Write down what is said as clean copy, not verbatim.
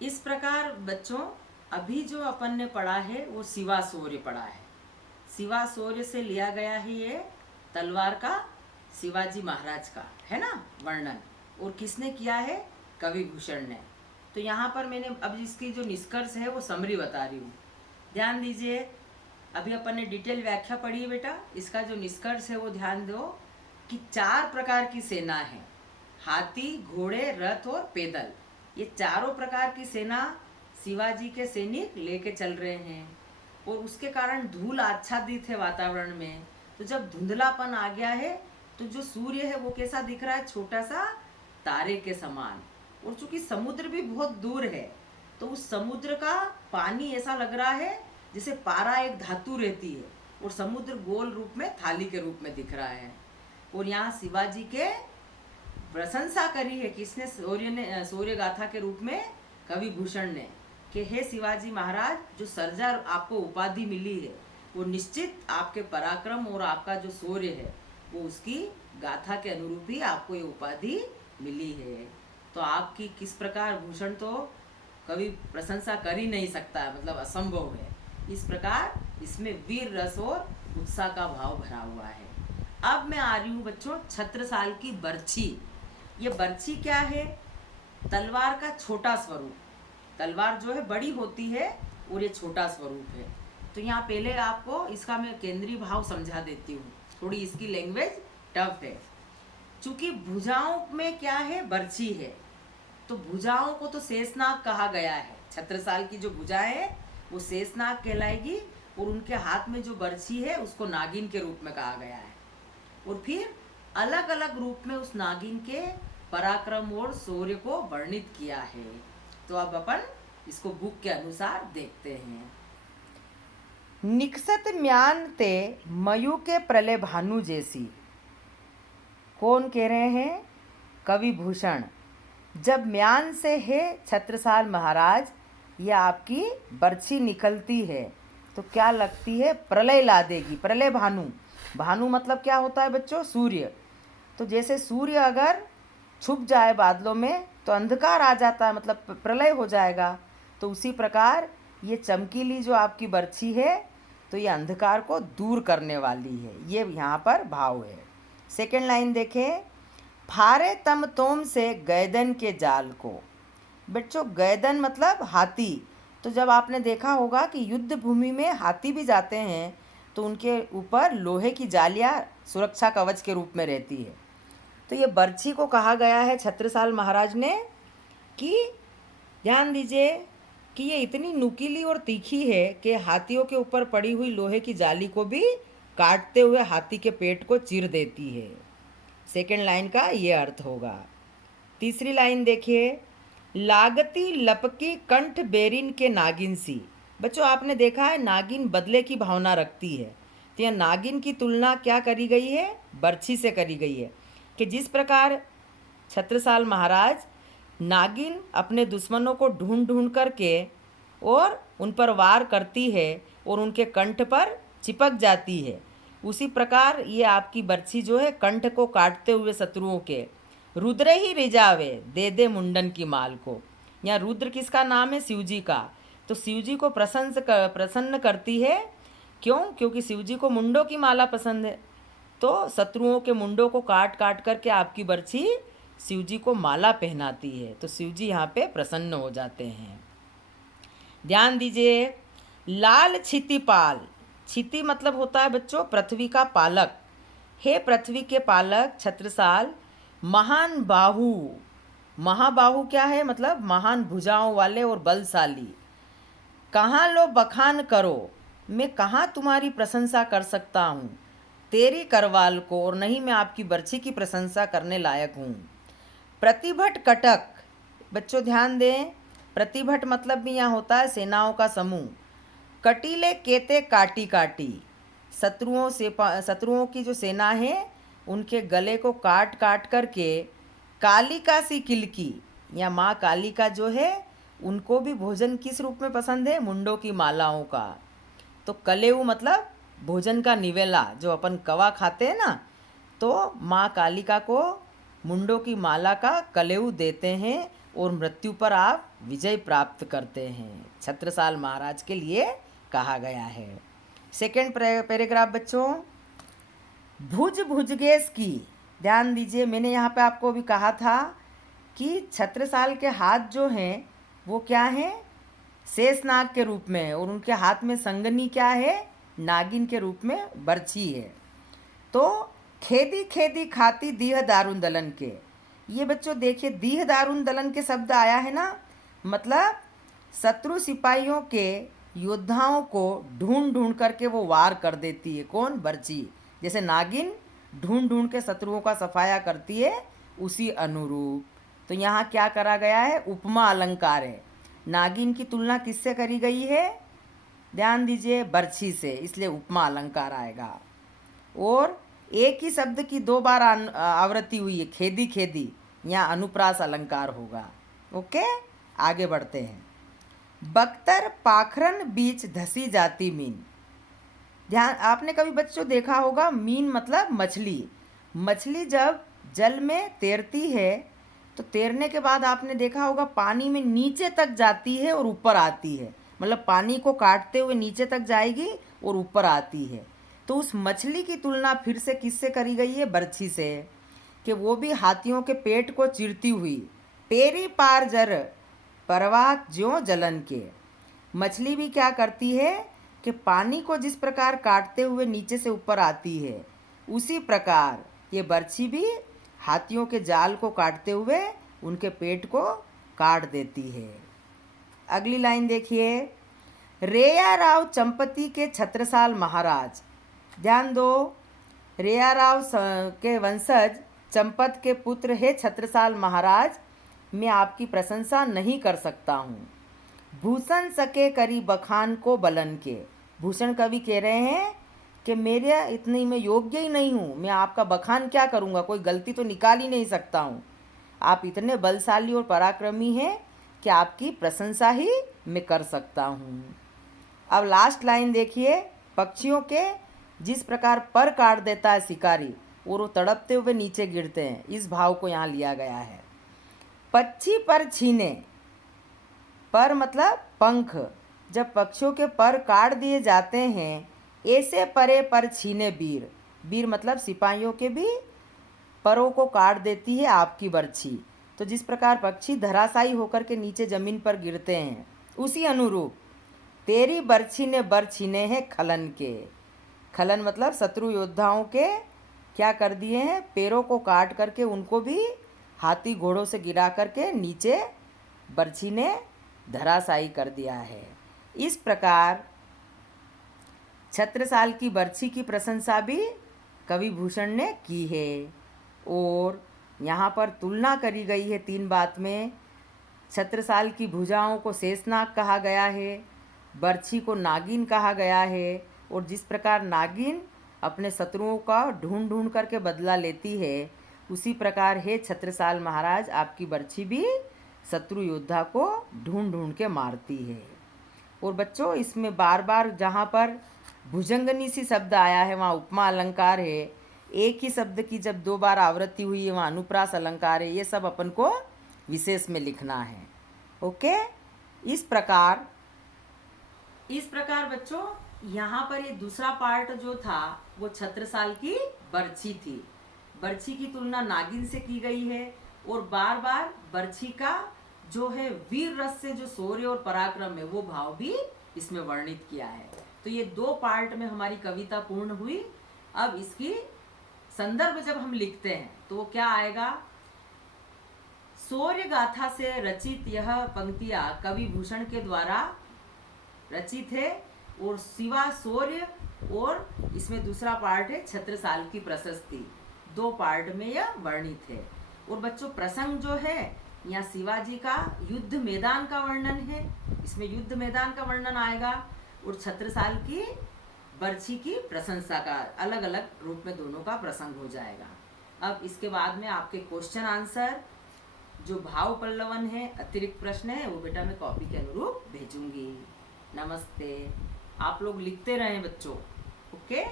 इस प्रकार बच्चों अभी जो अपन ने पढ़ा है वो शिवा शौर्य पढ़ा है। शिवा शौर्य से लिया गया है ये तलवार का, शिवाजी महाराज का है ना वर्णन। और किसने किया है? कवि भूषण ने। तो यहाँ पर मैंने अब इसकी जो निष्कर्ष है वो समरी बता रही हूँ, ध्यान दीजिए। अभी अपन ने डिटेल व्याख्या पढ़ी है बेटा, इसका जो निष्कर्ष है वो ध्यान दो कि 4 प्रकार की सेना है, हाथी, घोड़े, रथ और पैदल। ये चारों प्रकार की सेना शिवाजी के सैनिक लेके चल रहे हैं और उसके कारण धूल आच्छादित है वातावरण में। तो जब धुंधलापन आ गया है तो जो सूर्य है वो कैसा दिख रहा है? छोटा सा तारे के समान। और चूंकि समुद्र भी बहुत दूर है तो उस समुद्र का पानी ऐसा लग रहा है जैसे पारा एक धातु रहती है और समुद्र गोल रूप में थाली के रूप में दिख रहा है। और यहाँ शिवाजी के प्रशंसा करी है किसने? शौर्य गाथा के रूप में कवि भूषण ने, कि हे शिवाजी महाराज, जो सर्जा आपको उपाधि मिली है वो निश्चित आपके पराक्रम और आपका जो शौर्य है वो उसकी गाथा के अनुरूप ही आपको ये उपाधि मिली है। तो आपकी किस प्रकार, भूषण तो कभी प्रशंसा कर ही नहीं सकता है, मतलब असंभव है। इस प्रकार इसमें वीर रस और उत्साह का भाव भरा हुआ है। अब मैं आ रही हूँ बच्चों छत्रसाल की बर्छी। ये बर्छी क्या है? तलवार का छोटा स्वरूप। तलवार जो है बड़ी होती है और ये छोटा स्वरूप है। तो यहाँ पहले आपको इसका मैं केंद्रीय भाव समझा देती हूँ, थोड़ी इसकी लैंग्वेज टफ है। चूंकि भुजाओं में क्या है? बर्छी है, तो भुजाओं को तो शेषनाग कहा गया है। छत्रसाल की जो भुजाएं है वो शेषनाग कहलाएगी और उनके हाथ में जो बर्छी है उसको नागिन के रूप में कहा गया है। और फिर अलग अलग रूप में उस नागिन के पराक्रम और शौर्य को वर्णित किया है। तो अब अपन इसको बुक के अनुसार देखते हैं। निकसत म्यान ते मयू के प्रलय भानु जैसी। कौन कह रहे हैं? कवि भूषण। जब म्यान से है छत्रसाल महाराज, ये आपकी बर्छी निकलती है तो क्या लगती है? प्रलय ला देगी। प्रलय भानु, भानु मतलब क्या होता है बच्चों? सूर्य। तो जैसे सूर्य अगर छुप जाए बादलों में तो अंधकार आ जाता है, मतलब प्रलय हो जाएगा। तो उसी प्रकार ये चमकीली जो आपकी बर्छी है तो ये अंधकार को दूर करने वाली है, ये यहाँ पर भाव है। सेकेंड लाइन देखें, फारे तम तोम से गैदन के जाल को। बच्चों गैदन मतलब हाथी। तो जब आपने देखा होगा कि युद्ध भूमि में हाथी भी जाते हैं तो उनके ऊपर लोहे की जालियाँ सुरक्षा कवच के रूप में रहती है। तो ये बर्छी को कहा गया है छत्रसाल महाराज ने कि ध्यान दीजिए कि ये इतनी नुकीली और तीखी है कि हाथियों के ऊपर पड़ी हुई लोहे की जाली को भी काटते हुए हाथी के पेट को चीर देती है। सेकेंड लाइन का ये अर्थ होगा। तीसरी लाइन देखिए, लागती लपकी कंठ बेरिन के नागिन सी। बच्चों आपने देखा है नागिन बदले की भावना रखती है, तो यह नागिन की तुलना क्या करी गई है? बर्छी से करी गई है कि जिस प्रकार छत्रसाल महाराज नागिन अपने दुश्मनों को ढूंढ ढूंढ करके और उन पर वार करती है और उनके कंठ पर चिपक जाती है, उसी प्रकार ये आपकी बर्छी जो है कंठ को काटते हुए शत्रुओं के रुद्र ही रिजावे दे दे मुंडन की माल को। यहाँ रुद्र किसका नाम है? शिवजी का। तो शिवजी को प्रसन्न करती है। क्यों? क्योंकि शिवजी को मुंडों की माला पसंद है। तो शत्रुओं के मुंडों को काट काट करके आपकी बर्छी शिवजी को माला पहनाती है, तो शिवजी यहाँ पे प्रसन्न हो जाते हैं। ध्यान दीजिए, लाल क्षितिपाल। क्षिति मतलब होता है बच्चों पृथ्वी का पालक। हे पृथ्वी के पालक छत्रसाल, महान बाहु। महाबाहु क्या है? मतलब महान भुजाओं वाले और बलशाली। कहाँ लो बखान करो, मैं कहाँ तुम्हारी प्रशंसा कर सकता हूँ तेरी करवाल को, और नहीं मैं आपकी बर्छी की प्रशंसा करने लायक हूँ। प्रतिभट कटक। बच्चों ध्यान दें, प्रतिभट मतलब भी यहाँ होता है सेनाओं का समूह। कटीले केते काटी काटी। शत्रुओं की जो सेना है उनके गले को काट काट करके कालिका सी किलकी, या माँ कालिका जो है उनको भी भोजन किस रूप में पसंद है? मुंडों की मालाओं का। तो कलेऊ मतलब भोजन का निवेला, जो अपन कवा खाते हैं ना, तो माँ कालिका को मुंडों की माला का कलेऊ देते हैं और मृत्यु पर आप विजय प्राप्त करते हैं, छत्रसाल महाराज के लिए कहा गया है। सेकेंड पैराग्राफ बच्चों, भुज भुजगेश की, ध्यान दीजिए, मैंने यहाँ पे आपको भी कहा था कि छत्रसाल के हाथ जो हैं वो क्या हैं, शेषनाग के रूप में है, और उनके हाथ में संगनी क्या है, नागिन के रूप में बर्छी है। तो खेदी खेदी खाती दीह दारुण दलन के, ये बच्चों देखिए दीह दारुण दलन के शब्द आया है ना, मतलब शत्रु सिपाहियों के योद्धाओं को ढूंढ ढूंढ करके वो वार कर देती है, कौन, बर्छी, जैसे नागिन ढूंढ ढूंढ के शत्रुओं का सफाया करती है, उसी अनुरूप। तो यहाँ क्या करा गया है, उपमा अलंकार है। नागिन की तुलना किससे करी गई है, ध्यान दीजिए, बर्छी से, इसलिए उपमा अलंकार आएगा। और एक ही शब्द की दो बार आवृत्ति हुई है, खेदी खेदी, यहाँ अनुप्रास अलंकार होगा। ओके, आगे बढ़ते हैं। बख्तर पाखरन बीच धसी जाती मीन, ध्यान, आपने कभी बच्चों देखा होगा, मीन मतलब मछली, मछली जब जल में तैरती है तो तैरने के बाद आपने देखा होगा पानी में नीचे तक जाती है और ऊपर आती है, मतलब पानी को काटते हुए नीचे तक जाएगी और ऊपर आती है। तो उस मछली की तुलना फिर से किससे करी गई है, बर्छी से, कि वो भी हाथियों के पेट को चीरती हुई, पेरी पार जर परवाह ज्यों जलन के, मछली भी क्या करती है कि पानी को जिस प्रकार काटते हुए नीचे से ऊपर आती है, उसी प्रकार ये बर्छी भी हाथियों के जाल को काटते हुए उनके पेट को काट देती है। अगली लाइन देखिए, रेया राव चंपती के छत्रसाल महाराज, ध्यान दो, रेया राव के वंशज चंपत के पुत्र है छत्रसाल महाराज, मैं आपकी प्रशंसा नहीं कर सकता हूँ। भूषण सके करी बखान को बलन के, भूषण कवि कह रहे हैं कि मेरे इतनी मैं योग्य ही नहीं हूँ, मैं आपका बखान क्या करूँगा, कोई गलती तो निकाल ही नहीं सकता हूँ, आप इतने बलशाली और पराक्रमी हैं कि आपकी प्रशंसा ही मैं कर सकता हूँ। अब लास्ट लाइन देखिए, पक्षियों के जिस प्रकार पर काट देता है शिकारी और वो तड़पते हुए नीचे गिरते हैं, इस भाव को यहाँ लिया गया है। पक्षी पर छीने, पर मतलब पंख, जब पक्षियों के पर काट दिए जाते हैं, ऐसे परे पर छीने वीर, वीर मतलब सिपाहियों के भी परों को काट देती है आपकी बर्छी। तो जिस प्रकार पक्षी धराशायी होकर के नीचे जमीन पर गिरते हैं, उसी अनुरूप तेरी बर्छी ने बर छीने हैं खलन के, खलन मतलब शत्रु योद्धाओं के क्या कर दिए हैं, पैरों को काट करके उनको भी हाथी घोड़ों से गिरा करके नीचे बर्छी ने धराशायी कर दिया है। इस प्रकार छत्रसाल की बर्छी की प्रशंसा भी कवि भूषण ने की है। और यहाँ पर तुलना करी गई है तीन बात में, छत्रसाल की भुजाओं को शेषनाग कहा गया है, बर्छी को नागिन कहा गया है, और जिस प्रकार नागिन अपने शत्रुओं का ढूंढ ढूंढ करके बदला लेती है, उसी प्रकार है छत्रसाल महाराज आपकी बर्छी भी शत्रु योद्धा को ढूंढ ढूंढ के मारती है। और बच्चों इसमें बार बार जहाँ पर भुजंगनी सी शब्द आया है वहाँ उपमा अलंकार है, एक ही शब्द की जब दो बार आवृत्ति हुई है वहाँ अनुप्रास अलंकार है, ये सब अपन को विशेष में लिखना है। ओके, इस प्रकार बच्चों यहाँ पर ये दूसरा पार्ट जो था वो छत्रसाल की बर्छी थी, बर्छी की तुलना नागिन से की गई है, और बार बार बर्छी का जो है वीर रस से जो शौर्य और पराक्रम है वो भाव भी इसमें वर्णित किया है। तो ये दो पार्ट में हमारी कविता पूर्ण हुई। अब इसकी संदर्भ जब हम लिखते हैं तो वो क्या आएगा, शौर्य गाथा से रचित यह पंक्तियां कवि भूषण के द्वारा रचित है, और शिवा शौर्य, और इसमें दूसरा पार्ट है छत्रसाल की प्रशस्ति, दो पार्ट में यह वर्णित है। और बच्चों प्रसंग जो है यहाँ शिवाजी का युद्ध मैदान का वर्णन है, इसमें युद्ध मैदान का वर्णन आएगा, और छत्रसाल की बर्छी की प्रशंसा का अलग अलग रूप में दोनों का प्रसंग हो जाएगा। अब इसके बाद में आपके क्वेश्चन आंसर जो भाव पल्लवन है, अतिरिक्त प्रश्न है, वो बेटा मैं कॉपी के अनुरूप भेजूंगी। नमस्ते, आप लोग लिखते रहें बच्चों। ओके।